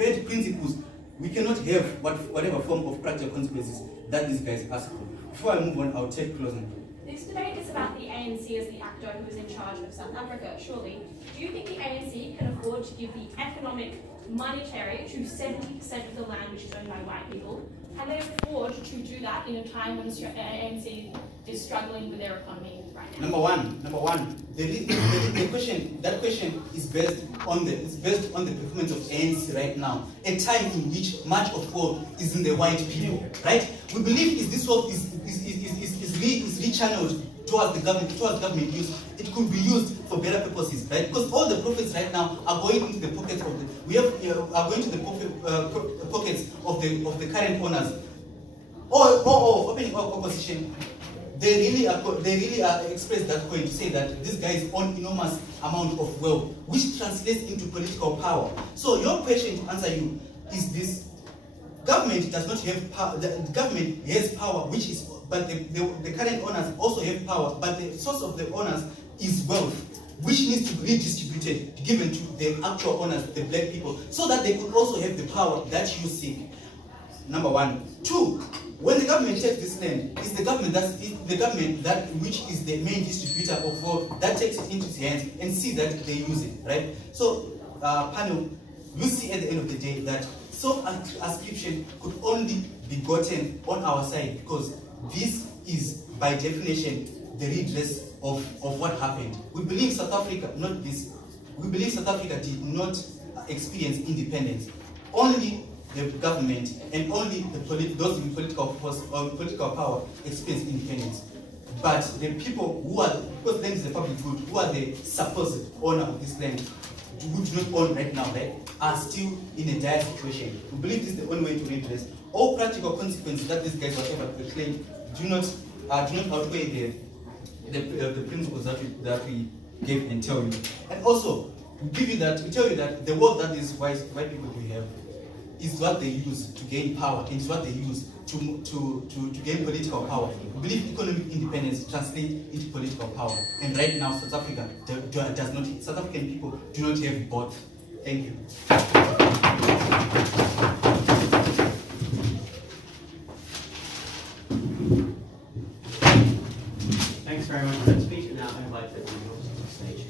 bad principles, we cannot have whatever form of practical consequences that these guys ask for. Before I move on, I'll take closing. This debate is about the ANC as the actor who is in charge of South Africa, surely. Do you think the ANC can afford to give the economic, monetary to 70% of the land which is owned by white people? Can they afford to do that in a time when the ANC is struggling with their economy right now? Number one, the question is based on the performance of ANC right now. A time in which much of wealth is in the white people, right? We believe this wealth is rechanneled towards the government use. It could be used for better purposes, right? Because all the profits right now are going into the pockets of pockets of the current owners. Or opening opposition. They really express that point to say that these guys own enormous amount of wealth, which translates into political power. So your question to answer you is this: government does not have power. The government has power, but the current owners also have power, but the source of the owners is wealth, which needs to be redistributed, given to the actual owners, the black people, so that they could also have the power that you seek. Number one. Two, when the government takes this land, it's the government which is the main distributor of wealth that takes it into its hands and see that they use it, right? So, panel, you see at the end of the day that self-ascription could only be gotten on our side because this is, by definition, the redress of what happened. We believe South Africa, we believe South Africa did not experience independence. Only the government and only those in political power experience independence. But the people because land is a public good, who are the supposed owner of this land, who do not own right now, right, are still in a dire situation. We believe this is the only way to redress. All practical consequences that these guys whatever claim do not outweigh the principles that we gave and tell you. And also, we tell you that the wealth that these white people do have is what they use to gain power, and is what they use to gain political power. We believe economic independence translates into political power. And right now, South Africa does not. South African people do not have both. Thank you. Thanks very much for that speech. And now I invite the panelists to the stage.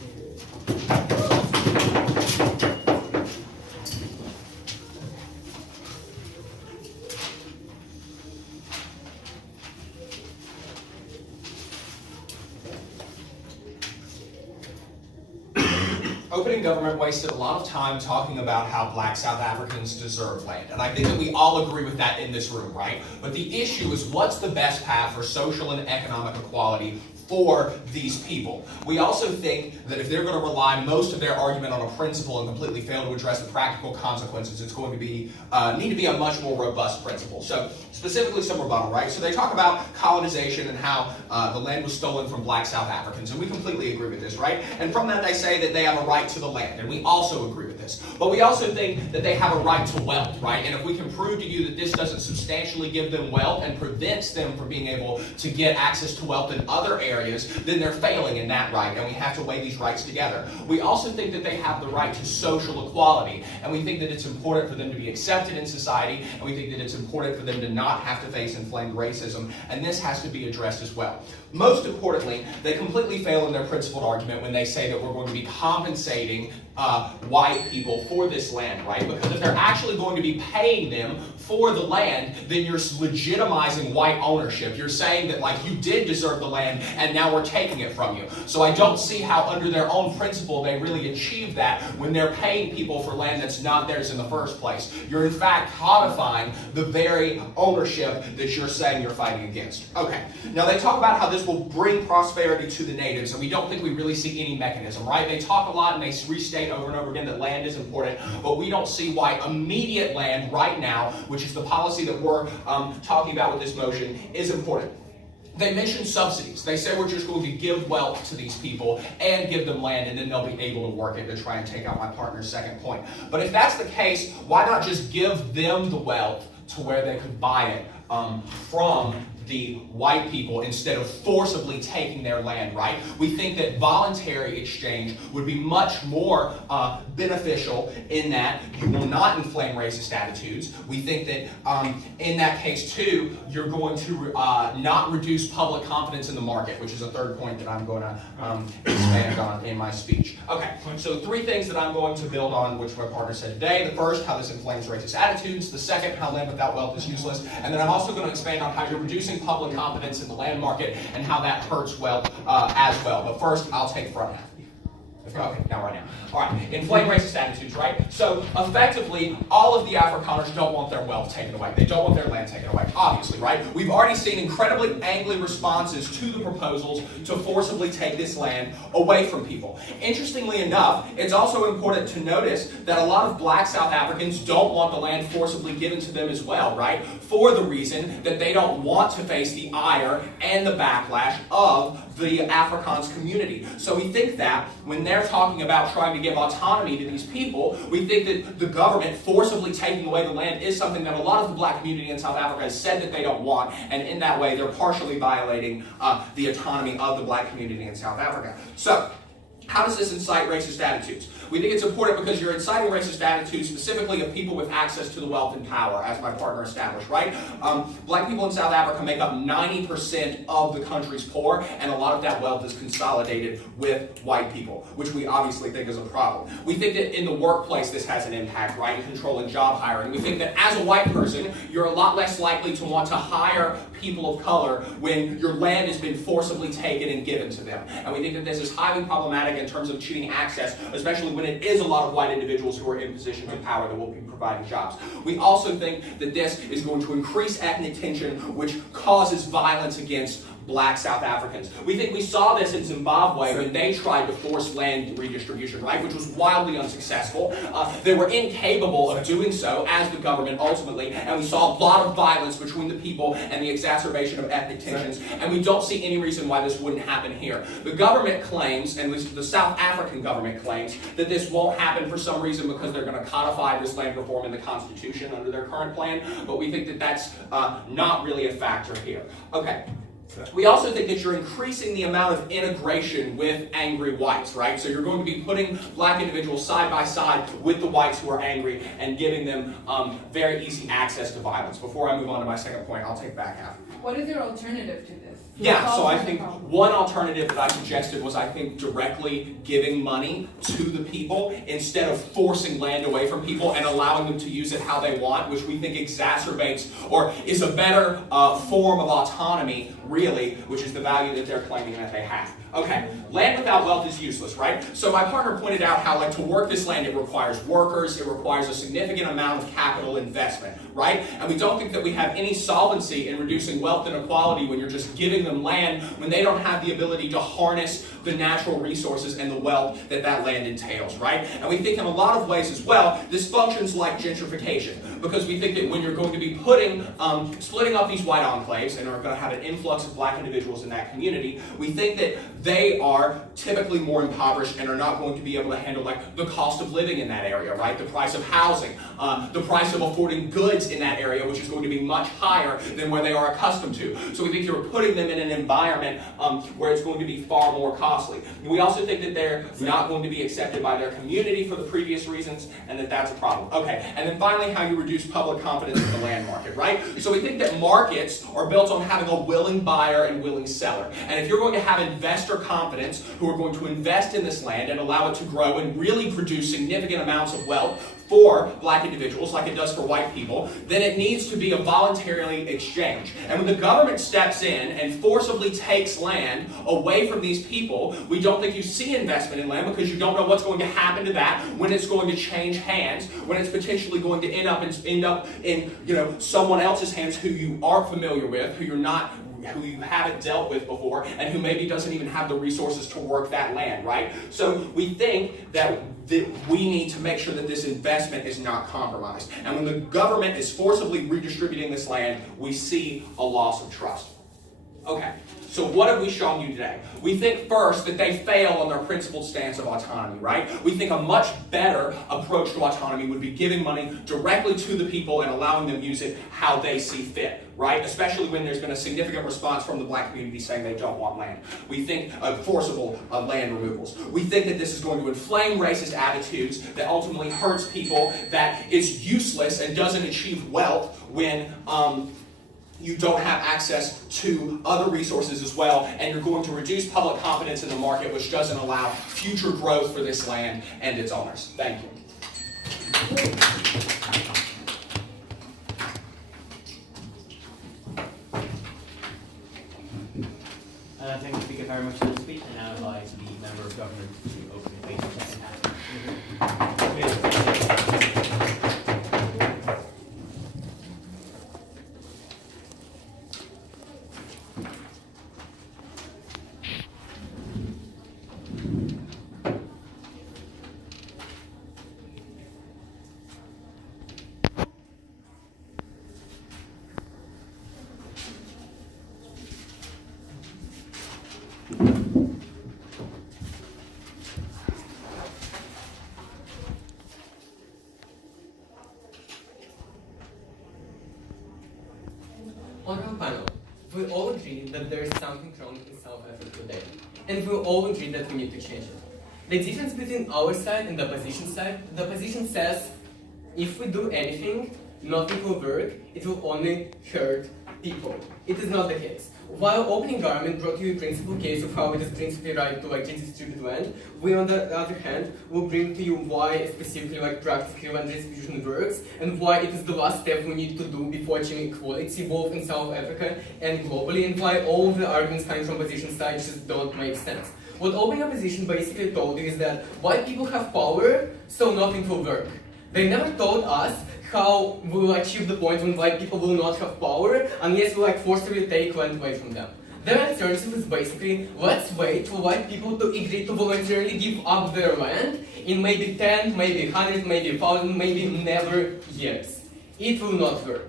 Opening government wasted a lot of time talking about how black South Africans deserve land. And I think that we all agree with that in this room, right? But the issue is, what's the best path for social and economic equality for these people? We also think that if they're going to rely most of their argument on a principle and completely fail to address the practical consequences, it's going to be need to be a much more robust principle. So specifically some rebuttal, right? So they talk about colonization and how the land was stolen from black South Africans, and we completely agree with this, right? And from that they say that they have a right to the land, and we also agree with this. But we also think that they have a right to wealth, right? And if we can prove to you that this doesn't substantially give them wealth and prevents them from being able to get access to wealth in other areas, then they're failing in that right, and we have to weigh these rights together. We also think that they have the right to social equality, and we think that it's important for them to be accepted in society, and we think that it's important for them to not have to face inflamed racism, and this has to be addressed as well. Most importantly, they completely fail in their principled argument when they say that we're going to be compensating white people for this land, right? Because if they're actually going to be paying them for the land, then you're legitimizing white ownership. You're saying that, like, you did deserve the land and now we're taking it from you. So I don't see how under their own principle they really achieve that when they're paying people for land that's not theirs in the first place. You're in fact codifying the very ownership that you're saying you're fighting against. Okay, now they talk about how this will bring prosperity to the natives, and we don't think we really see any mechanism, right? They talk a lot and they restate over and over again that land is important, but we don't see why immediate land right now, which is the policy that we're talking about with this motion, is important. They mention subsidies. They say we're just going to give wealth to these people and give them land, and then they'll be able to work it, to try and take out my partner's second point. But if that's the case, why not just give them the wealth to where they could buy it from the white people instead of forcibly taking their land, right? We think that voluntary exchange would be much more beneficial in that you will not inflame racist attitudes. We think that in that case too, you're going to not reduce public confidence in the market, which is a third point that I'm going to expand on in my speech. Okay, so 3 things that I'm going to build on, which my partner said today. The first, how this inflames racist attitudes. The second, how land without wealth is useless. And then I'm also going to expand on how you're reducing public confidence in the land market and how that hurts wealth as well. But first, I'll take front half. Okay, now right now. All right, inflame racist attitudes, right? So effectively, all of the Afrikaners don't want their wealth taken away. They don't want their land taken away, obviously, right? We've already seen incredibly angry responses to the proposals to forcibly take this land away from people. Interestingly enough, it's also important to notice that a lot of black South Africans don't want the land forcibly given to them as well, right? For the reason that they don't want to face the ire and the backlash of the Afrikaans community. So we think that when they're talking about trying to give autonomy to these people, we think that the government forcibly taking away the land is something that a lot of the black community in South Africa has said that they don't want, and in that way they're partially violating the autonomy of the black community in South Africa. So, how does this incite racist attitudes? We think it's important because you're inciting racist attitudes specifically of people with access to the wealth and power, as my partner established, right? Black people in South Africa make up 90% of the country's poor, and a lot of that wealth is consolidated with white people, which we obviously think is a problem. We think that in the workplace this has an impact, right, in controlling job hiring. We think that as a white person, you're a lot less likely to want to hire people of color when your land has been forcibly taken and given to them. And we think that this is highly problematic in terms of achieving access, especially when it is a lot of white individuals who are in positions of power that will be providing jobs. We also think that this is going to increase ethnic tension, which causes violence against black South Africans. We think we saw this in Zimbabwe when they tried to force land redistribution, right, which was wildly unsuccessful. They were incapable of doing so as the government ultimately, and we saw a lot of violence between the people and the exacerbation of ethnic tensions, and we don't see any reason why this wouldn't happen here. The government claims, and the South African government claims, that this won't happen for some reason because they're going to codify this land reform in the Constitution under their current plan, but we think that that's not really a factor here. Okay. We also think that you're increasing the amount of integration with angry whites, right? So you're going to be putting black individuals side by side with the whites who are angry and giving them very easy access to violence. Before I move on to my second point, I'll take back half. What is your alternative to this? Yeah, so I think one alternative that I suggested was directly giving money to the people instead of forcing land away from people and allowing them to use it how they want, which we think exacerbates or is a better form of autonomy, really, which is the value that they're claiming that they have. Okay, land without wealth is useless, right? So my partner pointed out how, to work this land, it requires workers, it requires a significant amount of capital investment, right? And we don't think that we have any solvency in reducing wealth inequality when you're just giving them land when they don't have the ability to harness the natural resources and the wealth that that land entails, right? And we think in a lot of ways as well, this functions like gentrification, because we think that when you're going to be splitting up these white enclaves and are going to have an influx of black individuals in that community, we think that they are typically more impoverished and are not going to be able to handle the cost of living in that area, right? The price of housing, the price of affording goods in that area, which is going to be much higher than where they are accustomed to. So we think you're putting them in an environment where it's going to be far more costly. We also think that they're not going to be accepted by their community for the previous reasons, and that that's a problem. Okay, and then finally, how you reduce public confidence in the land market, right? So we think that markets are built on having a willing buyer and willing seller. And if you're going to have investor confidence who are going to invest in this land and allow it to grow and really produce significant amounts of wealth for black individuals like it does for white people, then it needs to be a voluntary exchange. And when the government steps in and forcibly takes land away from these people, we don't think you see investment in land because you don't know what's going to happen to that, when it's going to change hands, when it's potentially going to end up in someone else's hands who you are familiar with, who you haven't dealt with before, and who maybe doesn't even have the resources to work that land, right? So we think that we need to make sure that this investment is not compromised. And when the government is forcibly redistributing this land, we see a loss of trust. Okay, so what have we shown you today? We think first that they fail on their principled stance of autonomy, right? We think a much better approach to autonomy would be giving money directly to the people and allowing them to use it how they see fit, right? Especially when there's been a significant response from the black community saying they don't want land. We think forcible land removals. We think that this is going to inflame racist attitudes that ultimately hurts people, that is useless and doesn't achieve wealth when you don't have access to other resources as well, and you're going to reduce public confidence in the market, which doesn't allow future growth for this land and its owners. Thank you. Thank the speaker very much for the speech, and now I'd like the member of government to open the debate second half. Honorable panel, we all agree that there is something wrong in South Africa today, and we all agree that we need to change it. The difference between our side and the opposition side, the opposition says, if we do anything, nothing will work, it will only hurt people. It is not the case. While opening government brought you a principal case of how it is principally right to redistribute land, we on the other hand will bring to you why specifically practically land redistribution works and why it is the last step we need to do before achieving equality both in South Africa and globally, and why all the arguments coming from opposition side just don't make sense. What opening opposition basically told you is that white people have power, so nothing will work. They never told us how we will achieve the point when white people will not have power unless we forcibly take land away from them. Their alternative is basically, let's wait for white people to agree to voluntarily give up their land in maybe 10, maybe 100, maybe 1,000, maybe never years. It will not work.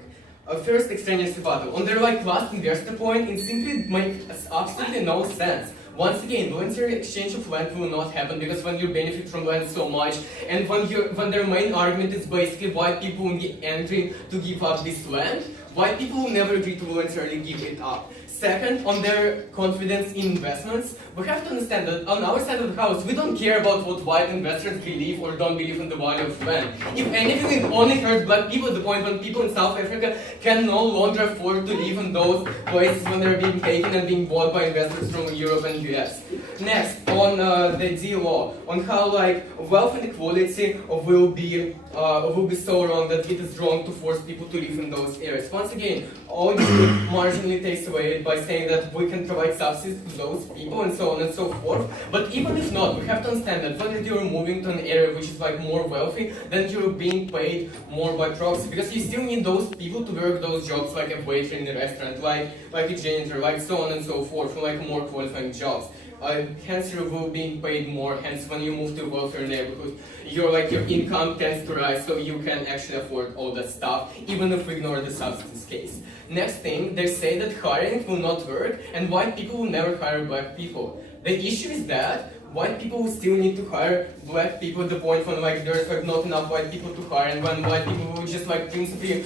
First, extraneous rebuttal. On their last investor point, it simply makes absolutely no sense. Once again, voluntary exchange of land will not happen because when you benefit from land so much, and when their main argument is basically white people will be angry to give up this land, white people will never agree to voluntarily give it up. Second, on their confidence in investments, we have to understand that on our side of the house, we don't care about what white investors believe or don't believe in the value of land. If anything, it only hurts black people at the point when people in South Africa can no longer afford to live in those places when they're being taken and being bought by investors from Europe and US. Next, on the D law, on how wealth inequality will be so wrong that it is wrong to force people to live in those areas. Once again, all this marginally takes away by saying that we can provide subsidies to those people and so on and so forth. But even if not, we have to understand that when you're moving to an area which is more wealthy, then you're being paid more by proxy because you still need those people to work those jobs like a waiter in the restaurant, like a janitor, so on and so forth, more qualifying jobs. Hence you will being paid more, hence when you move to a wealthier neighborhood, your income tends to rise so you can actually afford all that stuff, even if we ignore the subsidies case. Next thing, they say that hiring will not work and white people will never hire black people. The issue is that white people will still need to hire black people at the point when there's not enough white people to hire, and when white people will just principally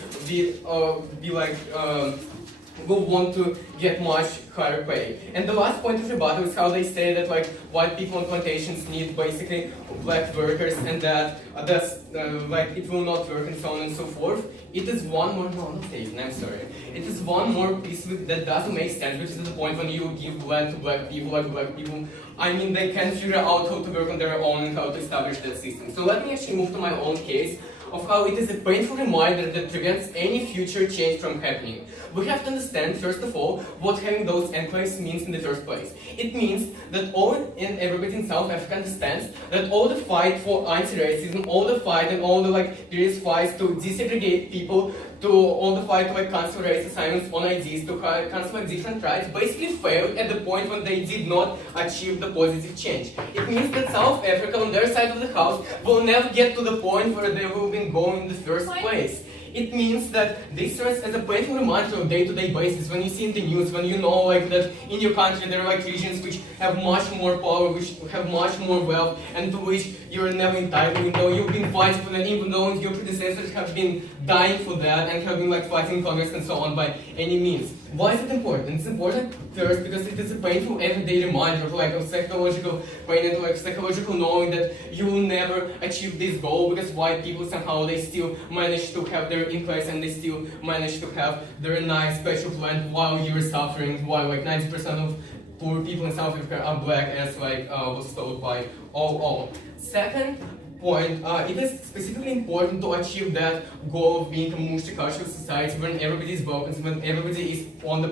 will want to get much higher pay. And the last point of rebuttal is how they say that white people on plantations need basically black workers and that it will not work and so on and so forth. It is one more, no, not even, I'm sorry. It is one more piece that doesn't make sense, which is the point when you give land to black people, they can figure out how to work on their own and how to establish that system. So let me actually move to my own case of how it is a painful reminder that prevents any future change from happening. We have to understand, first of all, what having those enclaves means in the first place. It means that all and everybody in South Africa understands that all the fight for anti-racism, all the fight and all the various fights to desegregate people, to all the fight to cancel race assignments on IDs, to cancel different rights, basically failed at the point when they did not achieve the positive change. It means that South Africa, on their side of the house, will never get to the point where they will be going in the first place. it means that this serves as a painful reminder on a day-to-day basis when you see in the news, when you know like that in your country there are like regions which have much more power, which have much more wealth, and to which you're never entitled, even though you've been fighting for that, even though your predecessors have been dying for that and have been like fighting in Congress and so on by any means. Why is it important? It's important first because it is a painful everyday reminder of like of psychological pain and like psychological knowing that you will never achieve this goal because white people somehow they still manage to have their enclaves and they still manage to have their nice patch of land while you're suffering, while like 90% of poor people in South Africa are black, as like was told by all. Second point, it is specifically important to achieve that goal of being a multicultural society when everybody is welcome, when everybody is on the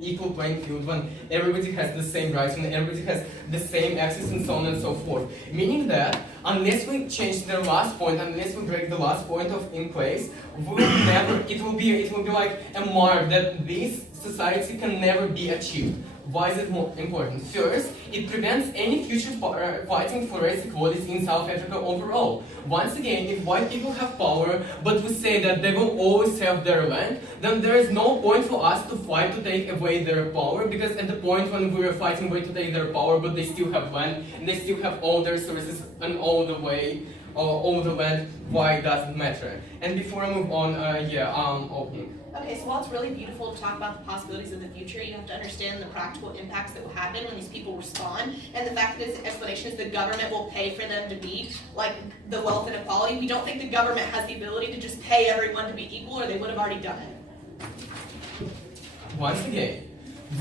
equal playing field, when everybody has the same rights, when everybody has the same access and so on and so forth. Meaning that unless we change the last point, unless we break the last point of enclaves, it will be like a mark that this society can never be achieved. Why is it more important? First, it prevents any future fighting for race equality in South Africa overall. Once again, if white people have power, but we say that they will always have their land, then there is no point for us to fight to take away their power, because at the point when we were fighting to take their power, but they still have land, and they still have all their services and all the land, why does it matter? And before I move on, opening. Okay, so while it's really beautiful to talk about the possibilities of the future, you have to understand the practical impacts that will happen when these people respond, and the fact that his explanation is the government will pay for them to be like the wealth inequality. We don't think the government has the ability to just pay everyone to be equal, or they would have already done it. Once again,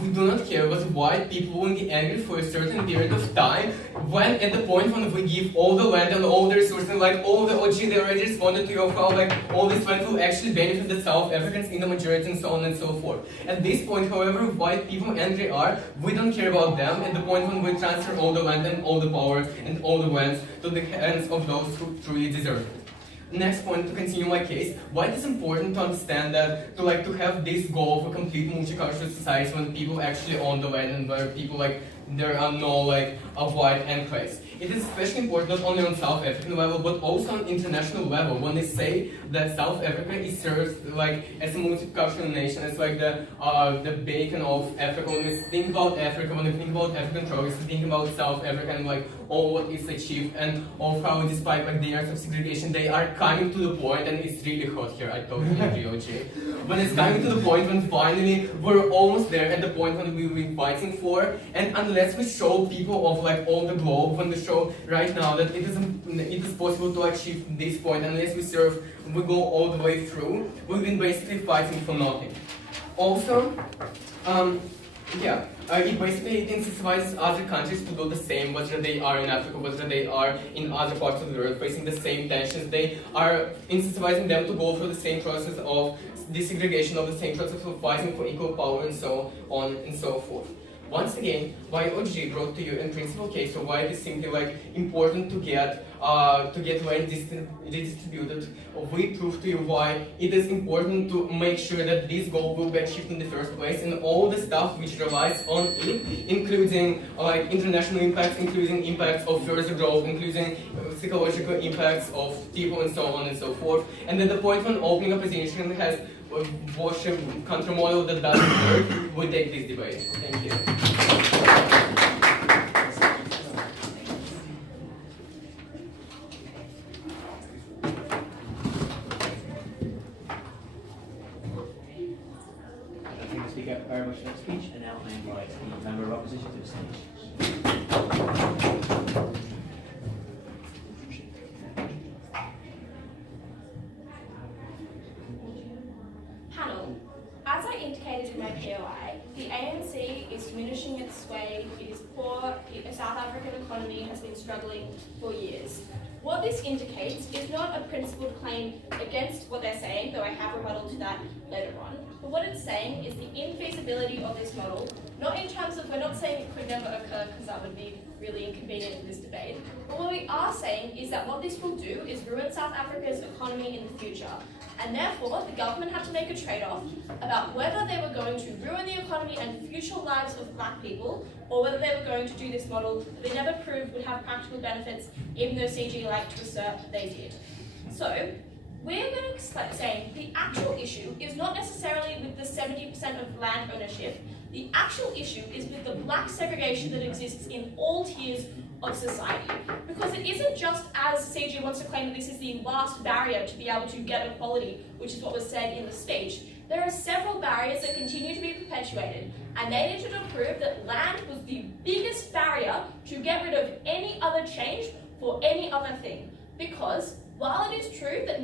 we do not care what white people will be angry for a certain period of time, when at the point when we give all the land and all the resources, and like all the OG, they already responded to your how like all this land will actually benefit the South Africans in the majority and so on and so forth. At this point, however, white people angry are, we don't care about them at the point when we transfer all the land and all the power and all the lands to the hands of those who truly deserve it. Next point, to continue my case, why it is important to understand that to have this goal of a complete multicultural society when people actually own the land and where people there are no white enclaves. It is especially important not only on South African level but also on international level when they say that South Africa is served as a multicultural nation, as the bacon of Africa. When we think about Africa, when we think about African progress, we think about South Africa and all what is achieved and all how despite the years of segregation they are coming to the point, and it's really hot here, I totally agree, OJ. When it's coming to the point when finally we're almost there at the point when we've been fighting for, and unless we show people of all the globe, when we show right now that it is possible to achieve this point, unless we go all the way through, we've been basically fighting for nothing. Also, it basically incentivizes other countries to do the same, whether they are in Africa, whether they are in other parts of the world facing the same tensions. They are incentivizing them to go through the same process of desegregation, of the same process of fighting for equal power, and so on and so forth. Once again, why OG brought to you in principal case, so why it is simply important to get land redistributed. We prove to you why it is important to make sure that this goal will be achieved in the first place, and all the stuff which relies on it, including international impacts, including impacts of further growth, including psychological impacts of people, and so on and so forth. And at the point when opening opposition has watched a counter model that doesn't work, we take this debate. Thank you. Thank the speaker very much for that speech, and now I invite the member of opposition to the stage. Panel, as I indicated in my POI, the ANC is diminishing its sway, it is poor, the South African economy has been struggling for years. What this indicates is not a principled claim against what they're saying, though I have a rebuttal to that later on, but what it's saying is the infeasibility of this model, not in terms of, we're not saying it could never occur because that would be really inconvenient in this debate, but what we are saying is that what this will do is ruin South Africa's economy in the future, and therefore the government had to make a trade-off about whether they were going to ruin the economy and future lives of black people, or whether they were going to do this model that they never proved would have practical benefits, even though CG liked to assert they did. So, we're going to say the 70% of land ownership. The actual issue is with the black segregation that exists in all tiers of society. Because it isn't just as CG wants to claim that this is the last barrier to be able to get equality, which is what was said in the speech. There are several barriers that continue to be perpetuated, and they needed to prove that land was the biggest barrier to get rid of any other change for any other thing. Because while it is true that,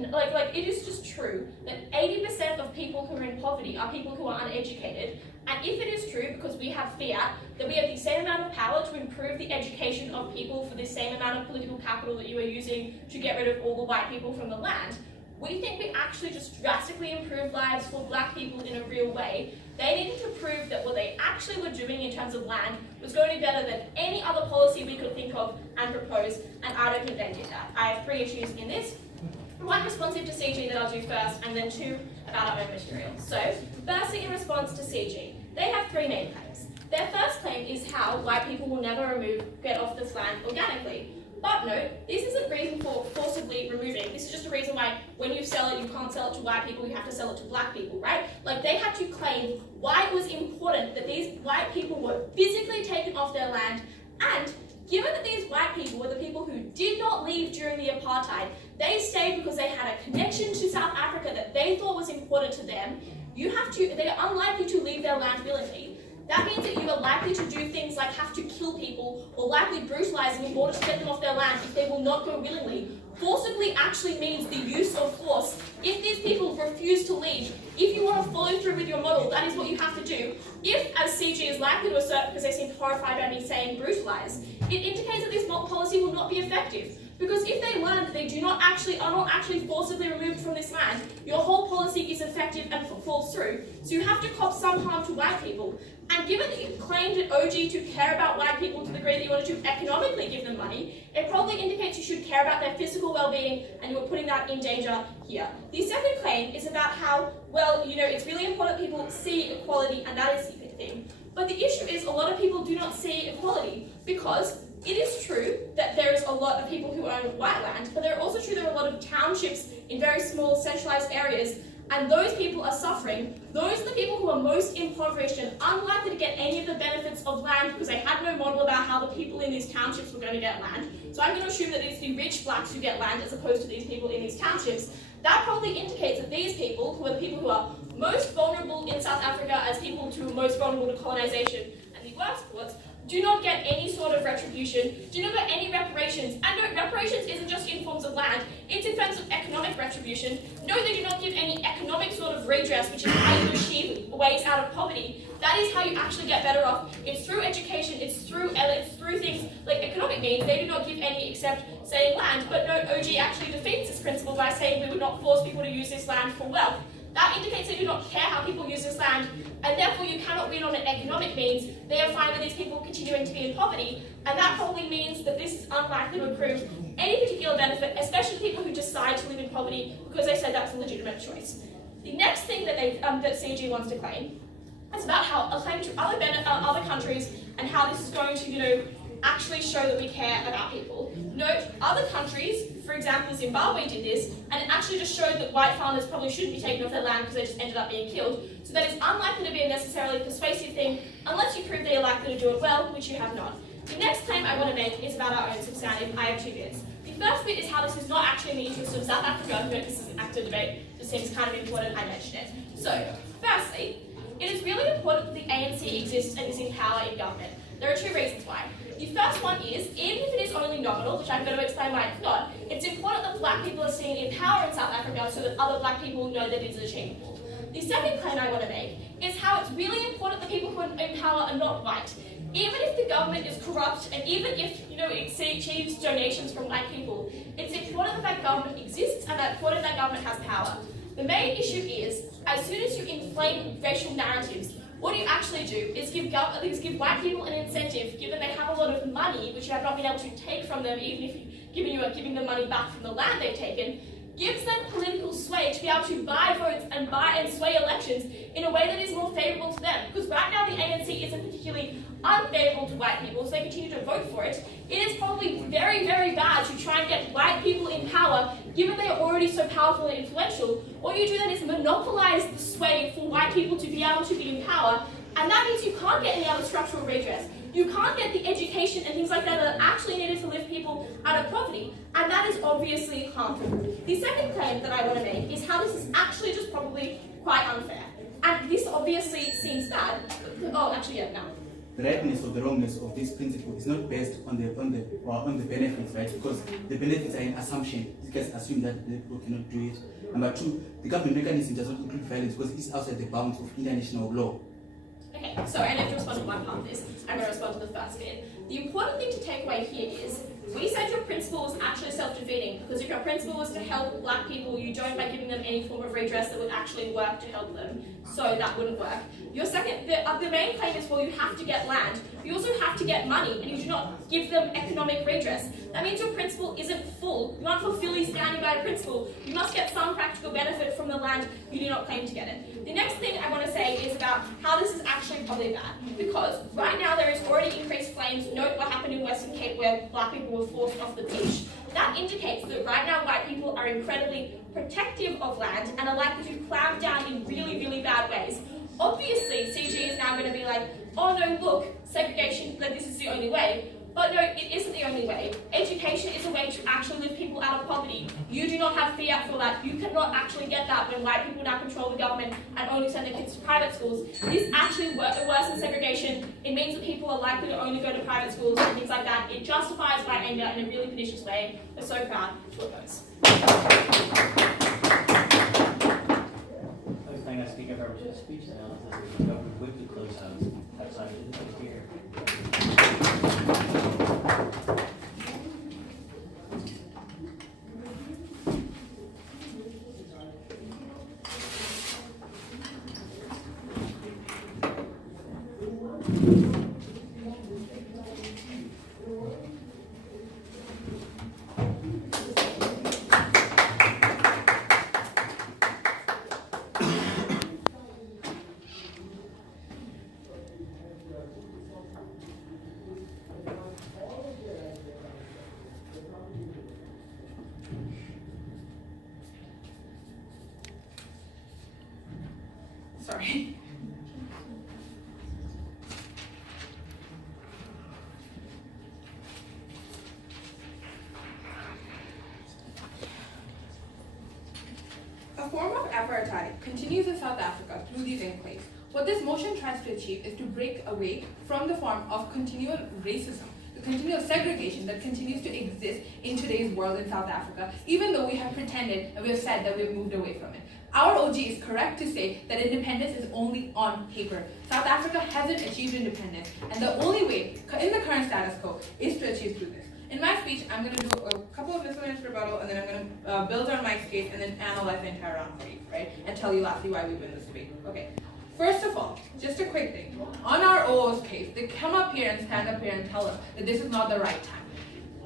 it is just true that 80% of people who are in poverty are people who are uneducated, and if it is true, because we have fiat, that we have the same amount of power to improve the education of people for the same amount of political capital that you are using to get rid of all the white people from the land, we think we actually just drastically improved lives for black people in a real way. They needed to prove that what they actually were doing in terms of land was going to be better than any other policy we could think of and propose, and I don't think they did that. I have 3 issues in this. One responsive to CG that I'll do first, and then 2 about our own material. So, firstly, in response to CG, they have 3 main claims. Their first claim is how white people will never get off this land organically. But no, this isn't reason for forcibly removing. This is just a reason why when you sell it, you can't sell it to white people, you have to sell it to black people, right? Like, they had to claim why it was important that these white people were physically taken off their land, and given that these white people were the people who did not leave during the apartheid, they stayed because they had a connection to South Africa that they thought was important to them. They are unlikely to leave their land willingly. That means that you are likely to do things like have to kill people or likely brutalize them in order to get them off their land if they will not go willingly. Forcibly actually means the use of force. If these people refuse to leave, if you want to follow through with your model, that is what you have to do. If, as CG is likely to assert because they seem horrified by me saying brutalize, it indicates that this policy will not be effective. Because if they learn that they are not actually forcibly removed from this land, your whole policy is effective and falls through. So you have to cop some harm to white people. And given that you claimed at OG to care about white people to the degree that you wanted to economically give them money, it probably indicates you should care about their physical well-being, and you are putting that in danger here. The second claim is about how, well, it's really important that people see equality, and that is the thing. But the issue is a lot of people do not see equality, because it is true that there is a lot of people who own white land, but there are also true there are a lot of townships in very small centralized areas, and those people are suffering. Those are the people who are most impoverished and unlikely to get any of the benefits of land because they had no model about how the people in these townships were going to get land. So I'm going to assume that it's the rich blacks who get land as opposed to these people in these townships. That probably indicates that these people, who are the people who are most vulnerable in South Africa as people who are most vulnerable to colonization and the workforce, do not get any sort of retribution, do not get any reparations. And no, reparations isn't just in forms of land, it's in terms of economic retribution. No, they do not give any economic sort of redress, which is how you achieve ways out of poverty. That is how you actually get better off. It's through education, it's through things like economic means. They do not give any except saying land, but no, OG actually defeats this principle by saying we would not force people to use this land for wealth. That indicates they do not care how people use this land, and therefore you cannot win on an economic means. They are fine with these people continuing to be in poverty, and that probably means that this is unlikely to accrue any particular benefit, especially people who decide to live in poverty because they said that's a legitimate choice. The next thing that that CG wants to claim is about how a claim to other countries and how this is going to, actually show that we care about people. Note, other countries, for example, Zimbabwe did this, and it actually just showed that white farmers probably shouldn't be taken off their land because they just ended up being killed. So that is unlikely to be a necessarily persuasive thing unless you prove they are likely to do it well, which you have not. The next claim I want to make is about our own substantive. I have 2 bits. The first bit is how this is not actually in the interest of South Africa, but this is an active debate, just seems kind of important, I mentioned it. So, firstly, it is really important that the ANC exists and is in power in government. There are 2 reasons why. The first one is, even if it is only nominal, which I'm going to explain why it's not, it's important that black people are seen in power in South Africa so that other black people know that it is achievable. The second claim I want to make is how it's really important that people who are in power are not white. Even if the government is corrupt, and even if it achieves donations from white people, it's important that government exists and that important that government has power. The main issue is, as soon as you inflame racial narratives, what you actually do is give white people an incentive, given they have a lot of money, which you have not been able to take from them, even if giving them money back from the land they've taken, gives them political sway to be able to buy votes and sway elections in a way that is more favourable to them. Because right now the ANC isn't particularly unfavourable to white people, so they continue to vote for it. It is probably very, very bad to try and get white people in power, given they are already so powerful and influential. All you do then is monopolise the sway for white people to be able to be in power, and that means you can't get any other structural redress. You can't get the education and things like that that are actually needed to lift people out of poverty, and that is obviously harmful. The second claim that I want to make is how this is actually just probably quite unfair. And this obviously seems bad. Oh, actually, yeah, no. The rightness or the wrongness of this principle is not based on the benefits, right? Because the benefits are an assumption. You guys assume that the people cannot do it. Number two, the government mechanism does not include violence because it's outside the bounds of international law. Okay, so I have to respond to one part of this. I'm going to respond to the first bit. The important thing to take away here is, we said your principle was actually self-defeating, because if your principle was to help black people, you don't by giving them any form of redress that would actually work to help them. So that wouldn't work. Your second, the main claim is, well, you have to get land. You also have to get money, and you do not give them economic redress. That means your principle isn't full. You aren't fully standing by a principle. You must get some practical benefit from the land. You do not claim to get it. The next thing I want to say is about how this is actually probably bad. Because right now there is already increased flames. Note what happened in Western Cape where black people were forced off the beach. That indicates that right now white people are incredibly protective of land and are likely to clamp down in really, really bad ways. Obviously, CG is now going to be like, oh no, look, segregation, like this is the only way. But no, it isn't the only way. Education is a way to actually lift people out of poverty. You do not have fiat for that. You cannot actually get that when white people now control the government and only send their kids to private schools. This actually worsens segregation. It means that people are likely to only go to private schools and things like that. It justifies white anger in a really pernicious way. We're so proud to oppose. Thank you, Speaker, very much for the speech. Now, the government whip to close out outside of the here. Sorry. A form of apartheid continues in South Africa through these enclaves. What this motion tries to achieve is to break away from the form of continual racism, the continual segregation that continues to exist in today's world in South Africa, even though we have pretended and we have said that we've moved away from it. Our OG is correct to say that independence is only on paper. South Africa hasn't achieved independence, and the only way in the current status quo is to achieve through this. In my speech, I'm going to do a couple of miscellaneous rebuttal, and then I'm going to build on Mike's case and then analyze the entire round for you, right? And tell you lastly why we win this debate. Okay. First of all, just a quick thing. On our OO's case, they come up here and stand up here and tell us that this is not the right time.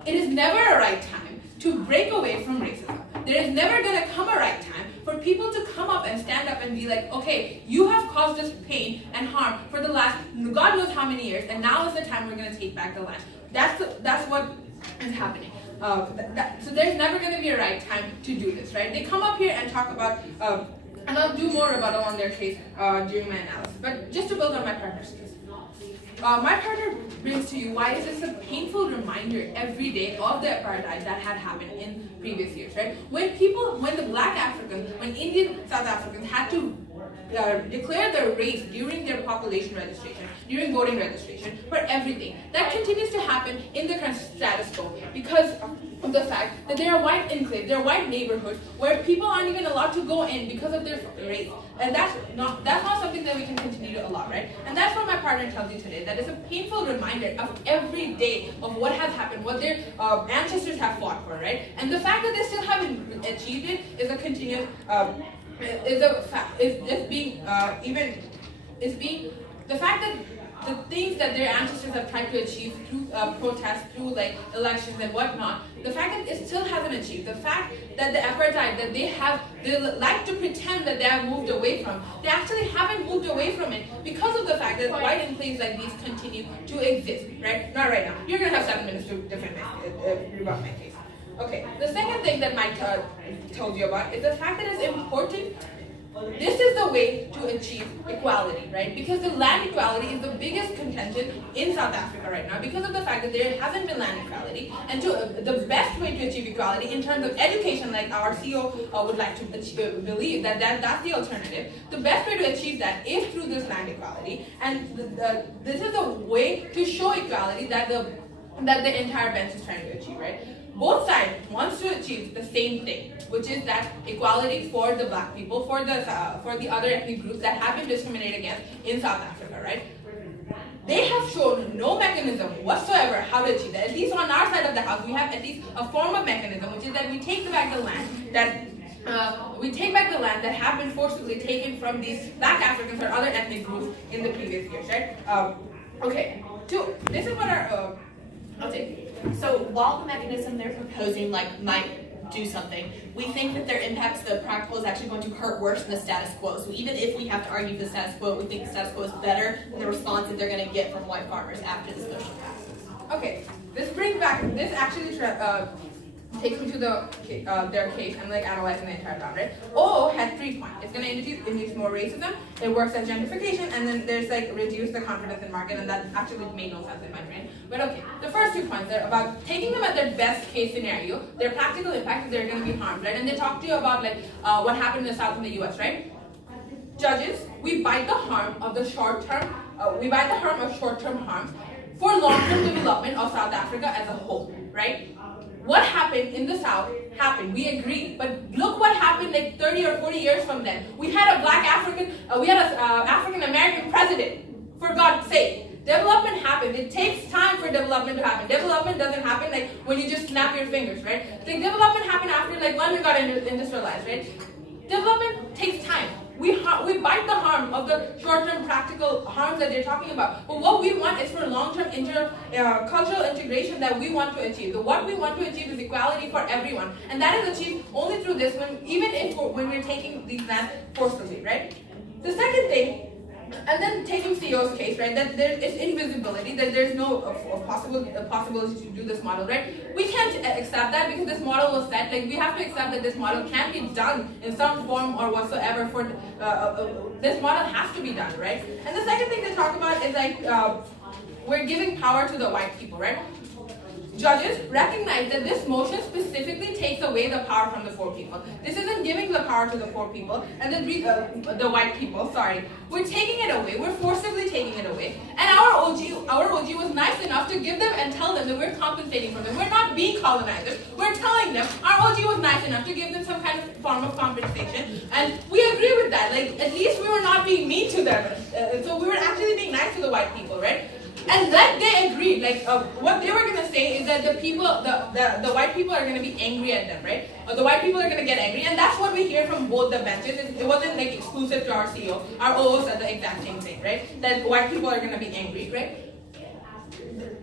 It is never a right time to break away from racism. There is never going to come a right time for people to come up and stand up and be like, okay, you have caused us pain and harm for the last God knows how many years, and now is the time we're going to take back the land. That's what is happening. So there's never going to be a right time to do this, right? They come up here and talk about, and I'll do more rebuttal on their case during my analysis, but just to build on my partner's case. My partner brings to you why is this a painful reminder every day of the apartheid that had happened in previous years, right? When the Black Africans, when Indian South Africans had to declare their race during their population registration, during voting registration, for everything. That continues to happen in the current status quo because of the fact that there are white enclaves, there are white neighborhoods where people aren't even allowed to go in because of their race. And that's not something that we can continue to allow, right? And that's what my partner tells you today. That is a painful reminder of every day of what has happened, what their ancestors have fought for, right? And the fact that they still haven't achieved it is a continuous the fact that the things that their ancestors have tried to achieve through protests, through like elections and whatnot, the fact that it still hasn't achieved, the fact that the apartheid that they like to pretend that they have moved away from, they actually haven't moved away from it because of the fact that white enclaves like these continue to exist, right? Not right now. You're gonna have 7 minutes to defend rebut my case. Okay, the second thing that Mike told you about is the fact that it's important. This is the way to achieve equality, right? Because the land equality is the biggest contention in South Africa right now because of the fact that there hasn't been land equality. And the best way to achieve equality in terms of education, like our CEO would like to believe that's the alternative. The best way to achieve that is through this land equality. And this is a way to show equality that the entire bench is trying to achieve, right? Both sides wants to achieve the same thing, which is that equality for the black people, for the other ethnic groups that have been discriminated against in South Africa, right? They have shown no mechanism whatsoever how to achieve that. At least on our side of the house, we have at least a form of mechanism, which is that we take back the land that have been forcibly taken from these black Africans or other ethnic groups in the previous years, right? Okay, this is what our okay. So while the mechanism they're proposing might do something, we think that their impacts, the practical, is actually going to hurt worse than the status quo. So even if we have to argue for the status quo, we think the status quo is better than the response that they're going to get from white farmers after this motion passes. Okay, this actually takes me to their case and like analyzing the entire round, right? O had 3 points. It's going to induce more racism, it works as gentrification, and then there's like reduce the confidence in market, and that actually made no sense in my brain. But okay, the first 2 points are about taking them at their best case scenario, their practical impact is they're going to be harmed, right? And they talk to you about like what happened in the South in the US, right? Judges, we bite the harm of short-term harms for long-term development of South Africa as a whole, right? What happened in the South happened, we agree, but look what happened like 30 or 40 years from then. We had an African American president, for God's sake. Development happens. It takes time for development to happen. Development doesn't happen like when you just snap your fingers, right? Like development happened after like London got industrialized, right? Development takes time. We bite the harm of the short-term practical harms that they're talking about. But what we want is for long-term cultural integration that we want to achieve. What we want to achieve is equality for everyone. And that is achieved only through this when we're taking these lands forcibly, right? The second thing, and then taking CEO's case, right, that there is invisibility, that there's no possibility to do this model, right? We can't accept that because this model was set. Like we have to accept that this model can be done in some form or whatsoever. For this model has to be done, right? And the second thing they talk about is like we're giving power to the white people, right? Judges recognize that this motion specifically takes away the power from the poor people. This isn't giving the power to the poor people and the white people. Sorry, we're taking it away. We're forcibly taking it away. And our OG was nice enough to give them and tell them that we're compensating for them. We're not being colonizers. We're telling them. Our OG was nice enough to give them some kind of form of compensation, and we agree with that. Like at least we were not being mean to them. So we were actually being nice to the white people, right? And that they agreed, like what they were gonna say is that the white people are gonna be angry at them, right? Or the white people are gonna get angry, and that's what we hear from both the benches. It wasn't like exclusive to our CEO. Our OO said the exact same thing, right? That white people are gonna be angry, right?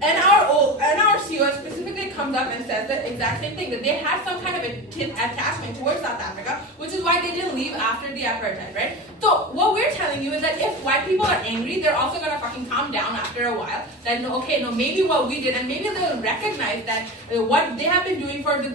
And our CEO specifically comes up and says the exact same thing, that they had some kind of attachment towards South Africa, which is why they didn't leave after the apartheid, right? So what we're telling you is that if white people are angry, they're also gonna fucking calm down after a while. That maybe what we did, and maybe they'll recognize that what they have been doing for the